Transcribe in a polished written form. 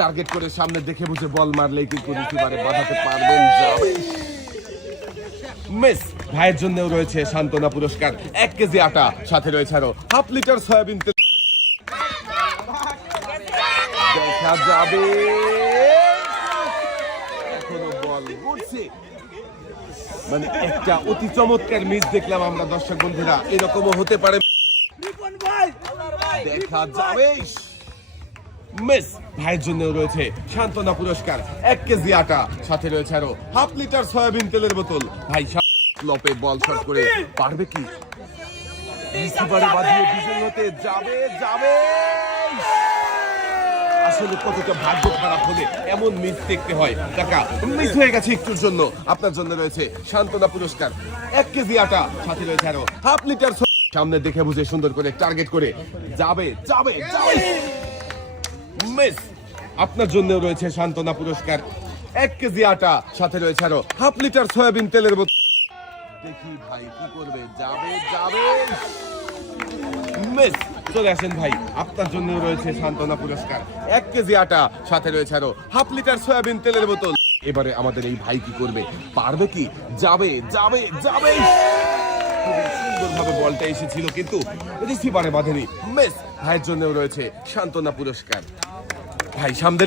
Target করে সামনে দেখে বুঝে বল মারলেই কিন্তু রিসিভারে বাঁধাতে পারবেন। মিস। ভাইয়ের জন্যও রয়েছে সান্ত্বনা পুরস্কার, 1 কেজি আটা, সাথে রয়েছে আরো হাফ লিটার সয়াবিন তেল। দেখা যাবে, এখনো বল ঘুরছে। মানে একটা অতি চমৎকার মিস দেখলাম আমরা দর্শক বন্ধুরা, এরকমও হতে পারে। দেখা যাবে, মিস। ভাইয়ের জন্য রয়েছে সান্ত্বনা পুরস্কার, 1 কেজি আটা, সাথে রয়েছে আরো হাফ লিটার সয়াবিন তেলের বোতল। ভাই লপে বল শট করে পারবে কি? রিসিভারে বাঁধিয়ে বিজয়ী হতে যাবে। আসলে কতটা ভাগ্য খারাপ হলে এমন মিস দেখতে হয়। টাকা মিস হয়ে গেছে একটুর জন্য। আপনার জন্য রয়েছে সান্ত্বনা পুরস্কার, 1 কেজি আটা, সাথে রয়েছে আরো হাফ লিটার। সামনে দেখে বুঝে সুন্দর করে টার্গেট করে যাবে। মিস। আপনার জন্য রয়েছে সান্ত্বনা পুরস্কার, 1 কেজি আটা, সাথে রয়েছে আরো হাফ লিটার সয়াবিন তেলের বোতল। দেখি ভাই কি করবে। যাবে। মিস। চলে আসেন ভাই, আপনার জন্য রয়েছে সান্ত্বনা পুরস্কার, 1 কেজি আটা, সাথে রয়েছে আরো হাফ লিটার সয়াবিন তেলের বোতল। এবারে আমাদের এই ভাই কি করবে? পারবে কি? যাবে। সুন্দরভাবে বলটা এসেছিল কিন্তু রিসিভারে বাঁধেনি। মিস। ভাইয়ের জন্য রয়েছে সান্ত্বনা পুরস্কার। ভাই সামনে